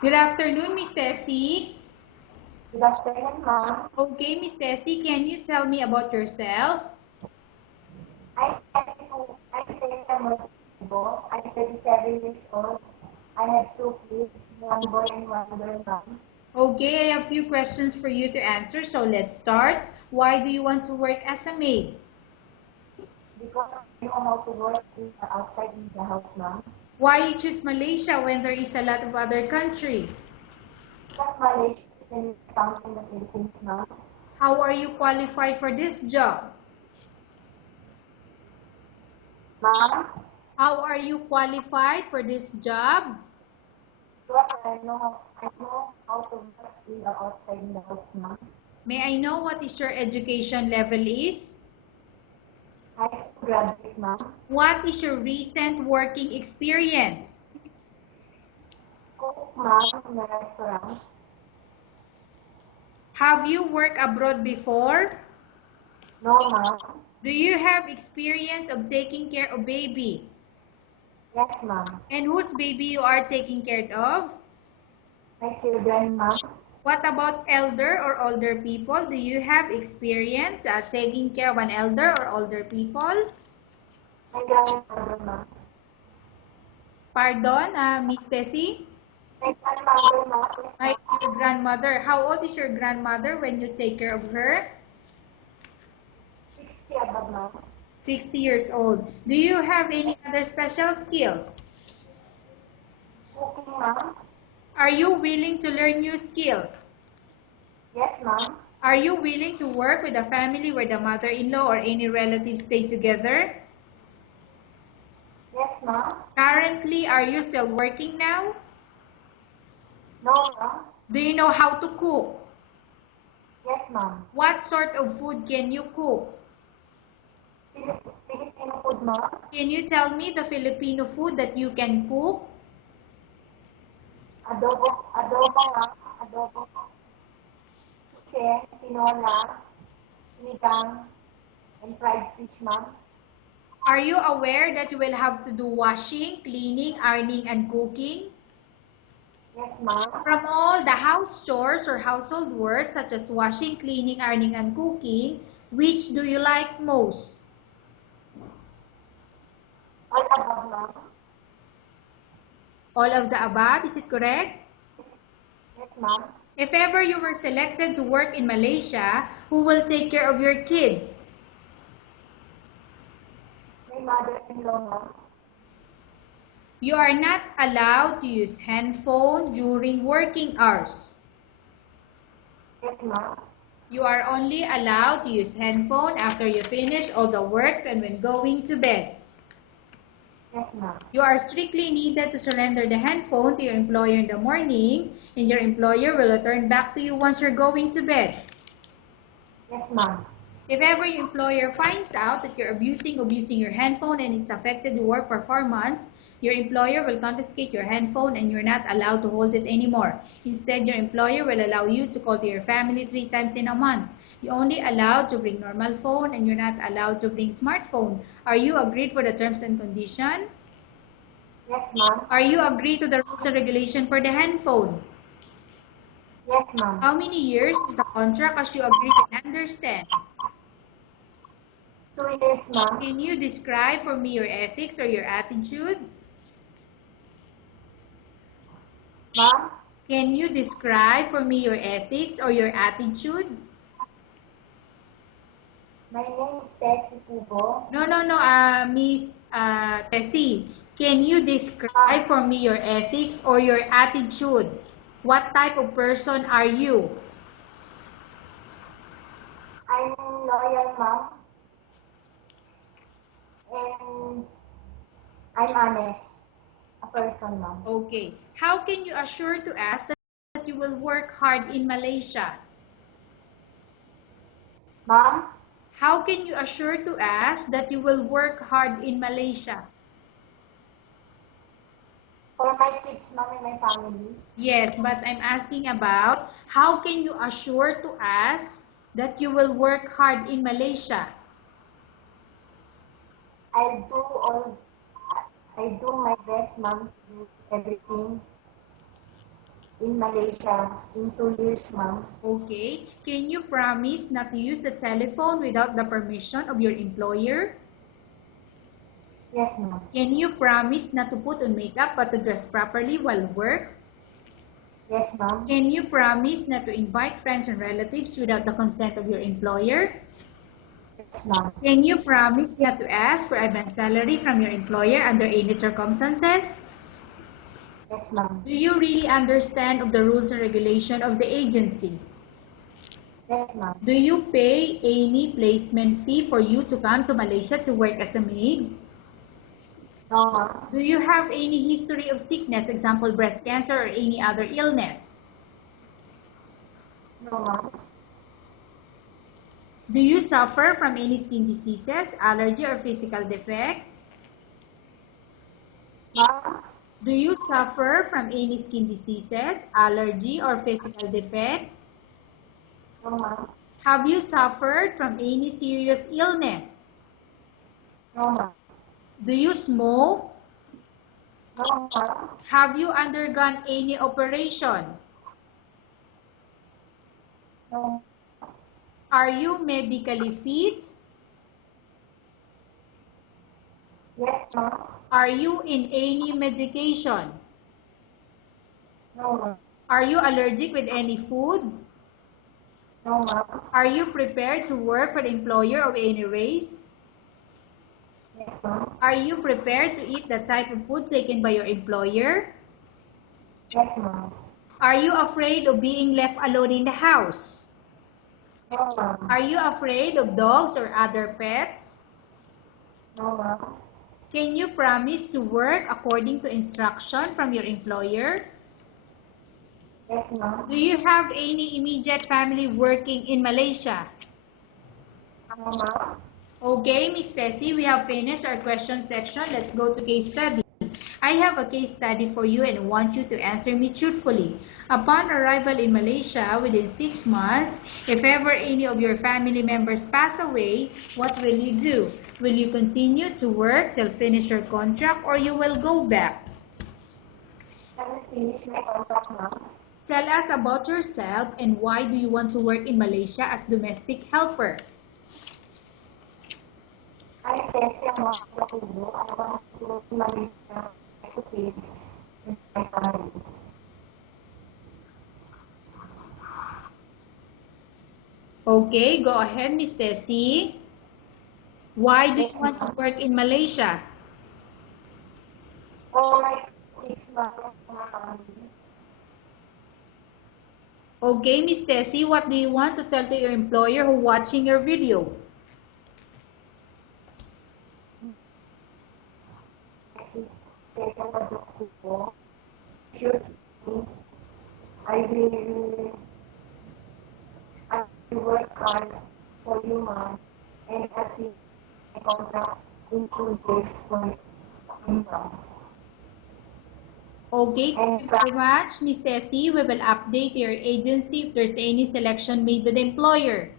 Good afternoon, Miss Tessie. Good afternoon, ma'am. Okay, Miss Tessie, can you tell me about yourself? I'm Tessa Mortibo. I'm 37 years old. I have two kids, one boy and one girl, ma'am. Okay, I have a few questions for you to answer, so let's start. Why do you want to work as a maid? Because I know how to work outside in the house, ma'am. Why you choose Malaysia when there is a lot of other country? Because Malaysia is in town in the Philippines, ma'am. How are you qualified for this job? Ma'am, How are you qualified for this job? because I know how to work outside in the house, ma'am. May I know what is your education level is? High school graduate, ma'am. What is your recent working experience? Cook, ma'am, in a restaurant. Have you worked abroad before? No, ma'am. Do you have experience of taking care of baby? Yes, ma'am. And whose baby you are taking care of? My children, ma'am. What about elder or older people? Do you have experience taking care of an elder or older people? My grandmother, ma'am. Pardon, Miss Tessie? My grandmother, ma'am. Your grandmother. How old is your grandmother when you take care of her? 60 above, ma'am. 60 years old. Do you have any other special skills? Cooking, ma'am. Are you willing to learn new skills? Yes, ma'am. Are you willing to work with a family where the mother-in-law or any relatives stay together? Yes, ma'am. Currently, are you still working now? No, ma'am. Do you know how to cook? Yes, ma'am. What sort of food can you cook? Filipino food, ma'am. Can you tell me the Filipino food that you can cook? Adobo, ma'am. Adobo, chicken, tinola, sinigang, and fried fish, ma'am. Are you aware that you will have to do washing, cleaning, ironing, and cooking? Yes, ma'am. From all the house chores or household work such as washing, cleaning, ironing, and cooking, which do you like most? All above, ma'am. All of the above, is it correct? Yes, ma'am. If ever you were selected to work in Malaysia, who will take care of your kids? My mother-in-law, ma'am. You are not allowed to use handphone during working hours. Yes, ma'am. You are only allowed to use handphone after you finish all the works and when going to bed. Yes, ma'am. You are strictly needed to surrender the handphone to your employer in the morning, and your employer will return back to you once you're going to bed. Yes, ma'am. If ever your employer finds out that you're abusing your handphone and it's affected your work performance, your employer will confiscate your handphone and you're not allowed to hold it anymore. Instead, your employer will allow you to call to your family 3 times in a month. You're only allowed to bring normal phone and you're not allowed to bring smartphone. Are you agreed for the terms and condition? Yes, ma'am. Are you agreed to the rules and regulation for the handphone? Yes, ma'am. How many years is the contract as you agree and understand? 2 years, ma'am. Can you describe for me your ethics or your attitude? Ma'am, Can you describe for me your ethics or your attitude? my name is Tessie Pugo. No, Miss Tessie. Can you describe for me your ethics or your attitude? What type of person are you? I'm loyal, ma'am, and I'm honest, a person, ma'am. Okay. How can you assure to us that you will work hard in Malaysia? Ma'am, How can you assure to us that you will work hard in Malaysia? for my kids, ma'am, and my family, Yes, but I'm asking about how can you assure to us that you will work hard in Malaysia? I'll do I do my best, ma'am, to do everything in Malaysia in 2 years, ma'am. Okay. Can you promise not to use the telephone without the permission of your employer? Yes, ma'am. Can you promise not to put on makeup but to dress properly while work? Yes, ma'am. Can you promise not to invite friends and relatives without the consent of your employer? Yes, ma'am. Can you promise not to ask for advance salary from your employer under any circumstances? Yes, ma'am. Do you really understand of the rules and regulation of the agency? Yes, ma'am. Do you pay any placement fee for you to come to Malaysia to work as a maid? No, ma'am. Do you have any history of sickness, example breast cancer or any other illness? No, ma'am. Do you suffer from any skin diseases, allergy or physical defect? Ma'am. Do you suffer from any skin diseases, allergy or physical defect? No, ma'am. Have you suffered from any serious illness? No, ma'am. Do you smoke? No, ma'am. Have you undergone any operation? No. Are you medically fit? Yes, ma'am. Are you in any medication? No, ma'am. Are you allergic with any food? No, ma'am. Are you prepared to work for the employer of any race? Yes, ma'am. Are you prepared to eat the type of food taken by your employer? Yes, ma'am. Are you afraid of being left alone in the house? No, ma'am. Are you afraid of dogs or other pets? No, ma'am. Can you promise to work according to instruction from your employer? Yes, ma'am. Do you have any immediate family working in Malaysia? No, ma'am. Okay, Miss Tessie, we have finished our question section. Let's go to case study. I have a case study for you and want you to answer me truthfully. Upon arrival in Malaysia within 6 months, if ever any of your family members pass away, what will you do? Will you continue to work till finish your contract or you will go back? Can I finish my contract, ma'am? Tell us about yourself and why do you want to work in Malaysia as domestic helper? I said to my people, I want to go to Malaysia to see my family. Okay, go ahead, Miss Tessie. Why do you want to work in Malaysia? For my 6 months of my family. Okay, Miss Tessie, what do you want to tell to your employer who watching your video? I will work hard for you, ma'am, and I see my contract included for income. Okay, thank you very much, Miss Tessie. We will update your agency if there's any selection made with the employer.